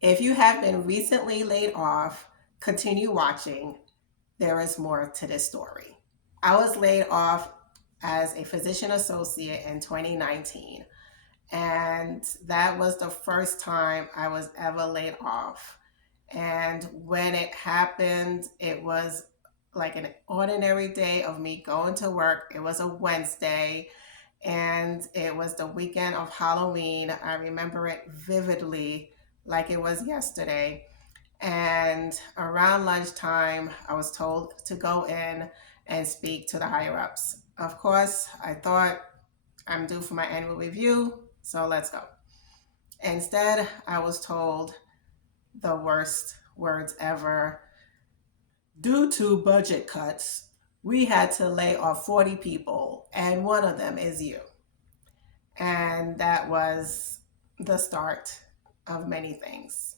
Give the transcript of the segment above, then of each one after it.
If you have been recently laid off, continue watching. There is more to this story. I was laid off as a physician associate in 2019, and that was the first time I was ever laid off. And when it happened, it was like an ordinary day of me going to work. It was a Wednesday and it was the weekend of Halloween. I remember it vividly, like it was yesterday. And around lunchtime, I was told to go in and speak to the higher ups. Of course, I thought I'm due for my annual review, so let's go. Instead, I was told the worst words ever. Due to budget cuts, we had to lay off 40 people, and one of them is you. And that was the start of many things.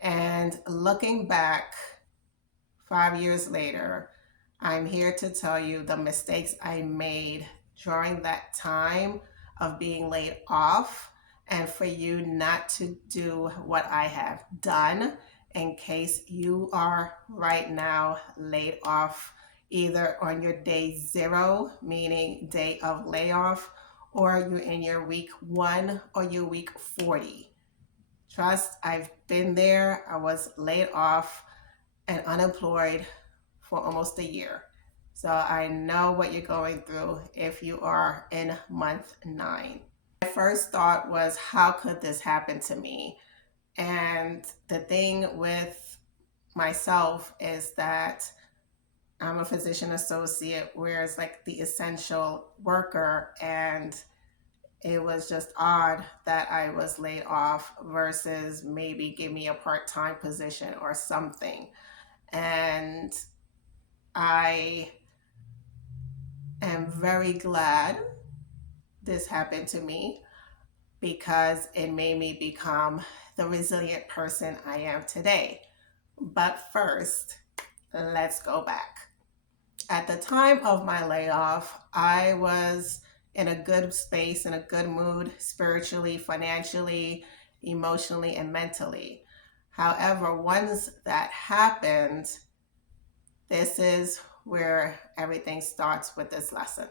And looking back 5 years later, I'm here to tell you the mistakes I made during that time of being laid off, and for you not to do what I have done in case you are right now laid off, either on your day zero, meaning day of layoff, or you're in your week one or your week 40. Trust, I've been there. I was laid off and unemployed for almost a year. So I know what you're going through if you are in month 9. My first thought was, how could this happen to me? And the thing with myself is that I'm a physician associate, where it's like the essential worker, and it was just odd that I was laid off versus maybe give me a part-time position or something. And I am very glad this happened to me because it made me become the resilient person I am today. But first, let's go back. At the time of my layoff, I was in a good space, in a good mood, spiritually, financially, emotionally, and mentally. However, once that happened, this is where everything starts with this lesson.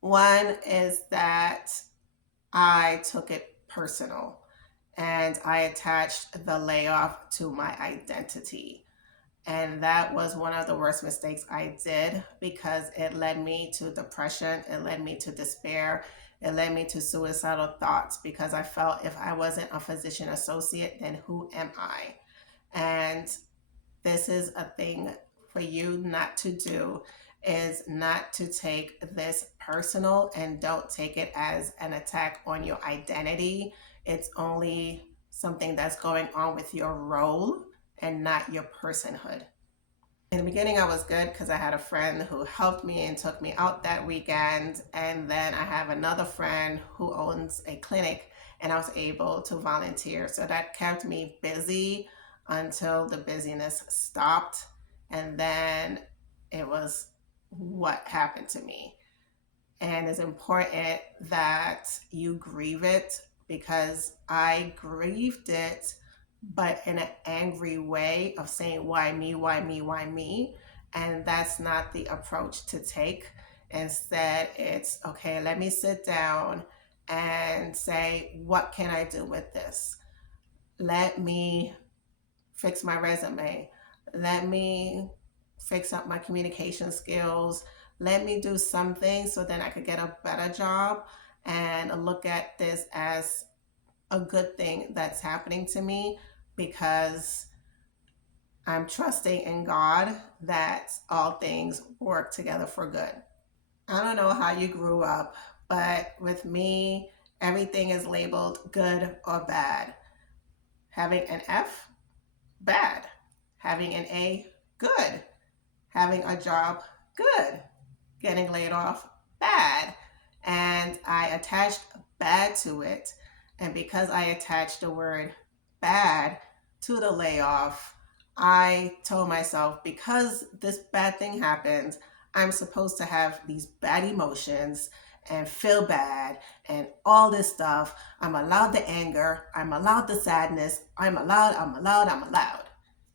One is that I took it personal and I attached the layoff to my identity. And that was one of the worst mistakes I did because it led me to depression, it led me to despair, it led me to suicidal thoughts because I felt if I wasn't a physician associate, then who am I? And this is a thing for you not to do, is not to take this personal, and don't take it as an attack on your identity. It's only something that's going on with your role and not your personhood. In the beginning, I was good because I had a friend who helped me and took me out that weekend. And then I have another friend who owns a clinic, and I was able to volunteer. So that kept me busy until the busyness stopped. And then it was what happened to me. And it's important that you grieve it, because I grieved it, but in an angry way of saying, why me, why me, why me? And that's not the approach to take. Instead, it's okay, let me sit down and say, what can I do with this? Let me fix my resume. Let me fix up my communication skills. Let me do something so then I could get a better job, and look at this as a good thing that's happening to me, because I'm trusting in God that all things work together for good. I don't know how you grew up, but with me, everything is labeled good or bad. Having an F, bad. Having an A, good. Having a job, good. Getting laid off, bad. And I attached bad to it. And because I attached the word bad to the layoff, I told myself, because this bad thing happened, I'm supposed to have these bad emotions and feel bad and all this stuff. I'm allowed the anger. I'm allowed the sadness. I'm allowed.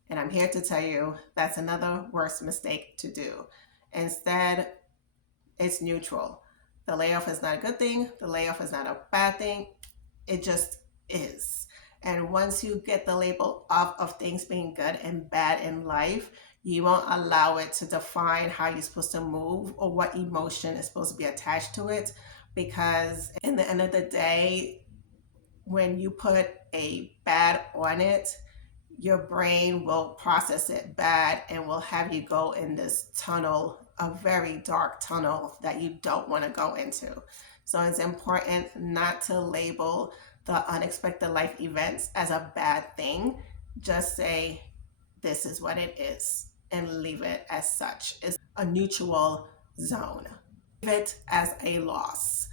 And I'm here to tell you that's another worse mistake to do. Instead, it's neutral. The layoff is not a good thing. The layoff is not a bad thing. It just is. And once you get the label off of things being good and bad in life, you won't allow it to define how you're supposed to move or what emotion is supposed to be attached to it. Because in the end of the day, when you put a bad on it, your brain will process it bad and will have you go in this tunnel, a very dark tunnel that you don't want to go into. So it's important not to label the unexpected life events as a bad thing. Just say, this is what it is, and leave it as such. It's a neutral zone. Leave it as a loss.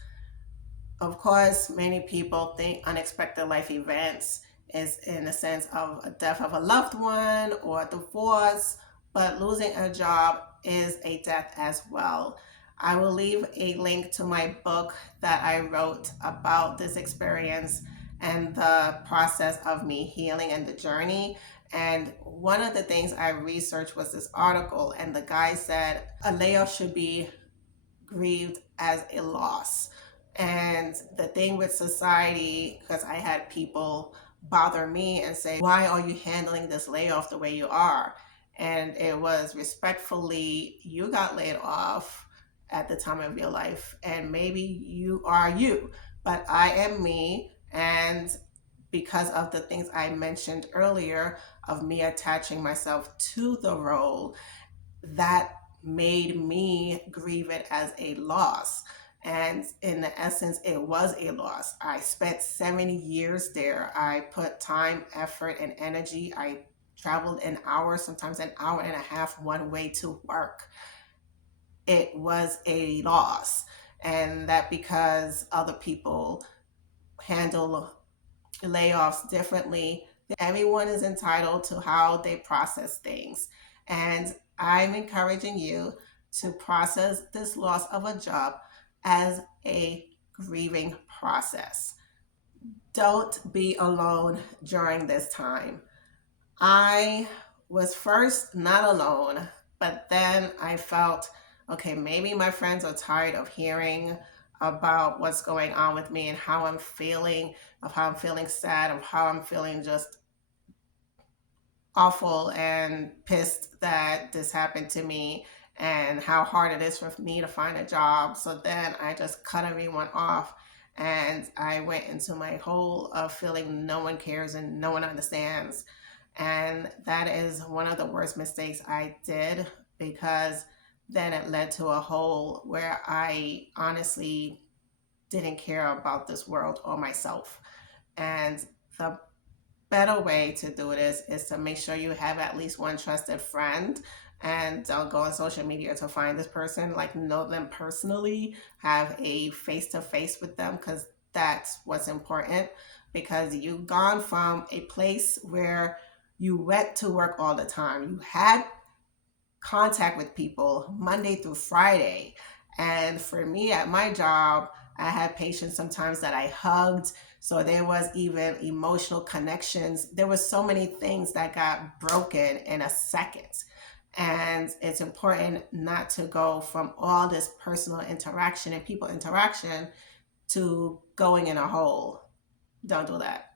Of course, many people think unexpected life events is in the sense of a death of a loved one or a divorce, but losing a job is a death as well. I will leave a link to my book that I wrote about this experience and the process of me healing and the journey. And one of the things I researched was this article, and the guy said a layoff should be grieved as a loss. And the thing with society, because I had people bother me and say, why are you handling this layoff the way you are? And it was respectfully, you got laid off at the time of your life, and maybe you are you, but I am me. And because of the things I mentioned earlier of me attaching myself to the role, that made me grieve it as a loss. And in the essence, it was a loss. I spent 7 years there. I put time, effort, and energy. I traveled an hour, sometimes an hour and a half one way to work. It was a loss. And that because other people handle layoffs differently. Everyone is entitled to how they process things. And I'm encouraging you to process this loss of a job as a grieving process. Don't be alone during this time. I was first not alone, but then I felt, okay, maybe my friends are tired of hearing about what's going on with me and how I'm feeling, of how I'm feeling sad, of how I'm feeling just awful and pissed that this happened to me and how hard it is for me to find a job. So then I just cut everyone off and I went into my hole of feeling no one cares and no one understands. And that is one of the worst mistakes I did, because then it led to a hole where I honestly didn't care about this world or myself. And the better way to do this is to make sure you have at least one trusted friend, and don't go on social media to find this person. Like, know them personally, have a face to face with them, because that's what's important. Because you've gone from a place where you went to work all the time, you had contact with people Monday through Friday. And for me at my job, I had patients sometimes that I hugged. So there was even emotional connections. There was so many things that got broken in a second. And it's important not to go from all this personal interaction and people interaction to going in a hole. Don't do that.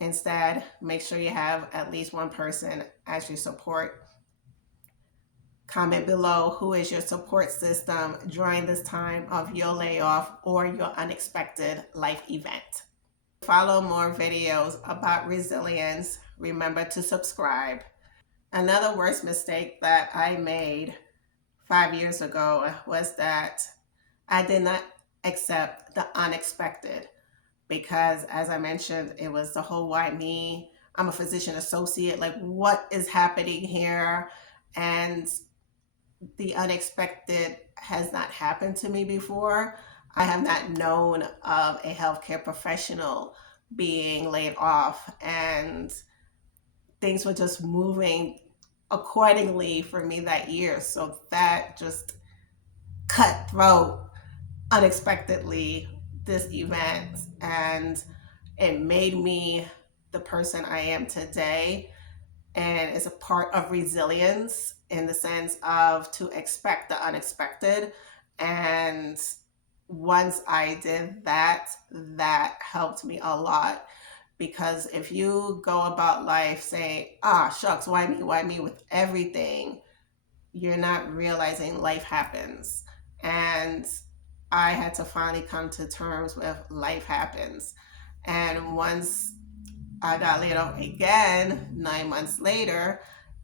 Instead, make sure you have at least one person as your support. Comment below who is your support system during this time of your layoff or your unexpected life event. Follow more videos about resilience. Remember to subscribe. Another worst mistake that I made 5 years ago was that I did not accept the unexpected, because as I mentioned, it was the whole why me? I'm a physician associate. Like, what is happening here? And the unexpected has not happened to me before. I have not known of a healthcare professional being laid off, and things were just moving accordingly for me that year. So that just cutthroat unexpectedly this event, and it made me the person I am today. And it's a part of resilience in the sense of to expect the unexpected. And once I did that, that helped me a lot. Because if you go about life saying, ah, shucks, why me with everything, you're not realizing life happens. And I had to finally come to terms with life happens. And once I got laid off again 9 months later,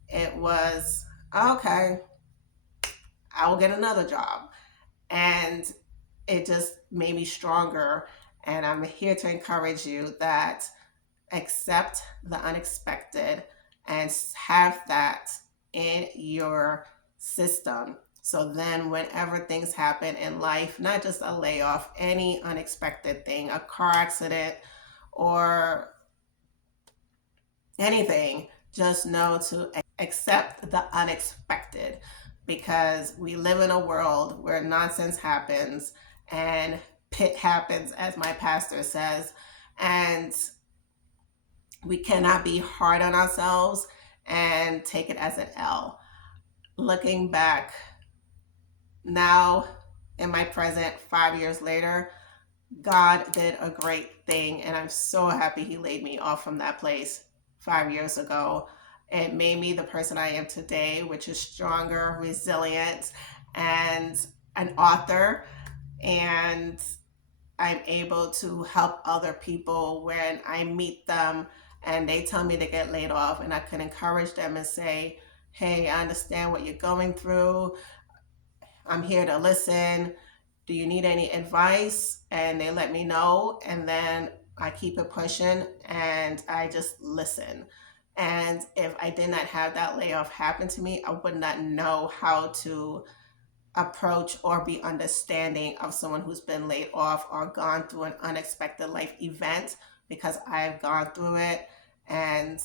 it was okay, I will get another job. And it just made me stronger. And I'm here to encourage you that accept the unexpected and have that in your system. So then, whenever things happen in life, not just a layoff, any unexpected thing, a car accident, or anything, just know to accept the unexpected, because we live in a world where nonsense happens and pit happens, as my pastor says. And we cannot be hard on ourselves and take it as an L. Looking back now in my present, 5 years later, God did a great thing, and I'm so happy He laid me off from that place 5 years ago. It made me the person I am today, which is stronger, resilient, and an author. And I'm able to help other people when I meet them and they tell me to get laid off, and I can encourage them and say, hey, I understand what you're going through. I'm here to listen. Do you need any advice? And they let me know. And then I keep it pushing and I just listen. And if I did not have that layoff happen to me, I would not know how to approach or be understanding of someone who's been laid off or gone through an unexpected life event, because I've gone through it. And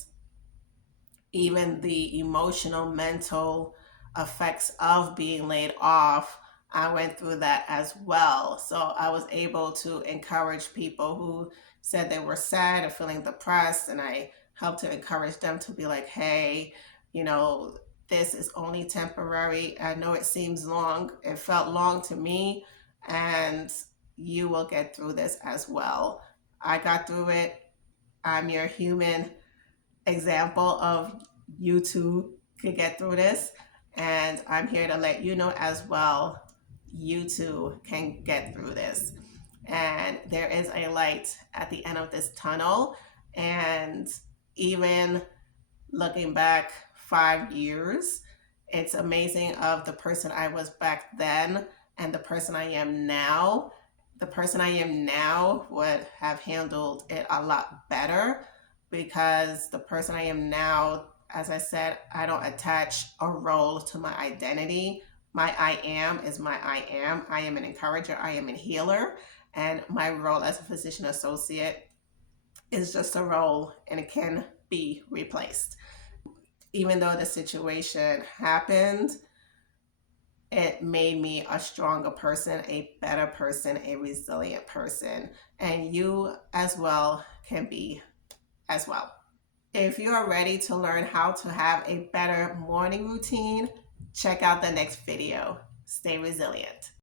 even the emotional, mental effects of being laid off, I went through that as well. So I was able to encourage people who said they were sad or feeling depressed, and I helped to encourage them to be like, hey, you know, this is only temporary. I know it seems long. It felt long to me, and you will get through this as well. I got through it. I'm your human example of you too could get through this. And I'm here to let you know as well, you too can get through this. And there is a light at the end of this tunnel. And even looking back 5 years, it's amazing of the person I was back then and the person I am now. The person I am now would have handled it a lot better, because the person I am now, as I said, I don't attach a role to my identity. My I am is my I am. I am an encourager, I am a healer, and my role as a physician associate is just a role and it can be replaced. Even though the situation happened, it made me a stronger person, a better person, a resilient person. And you as well can be as well. If you are ready to learn how to have a better morning routine, check out the next video. Stay resilient.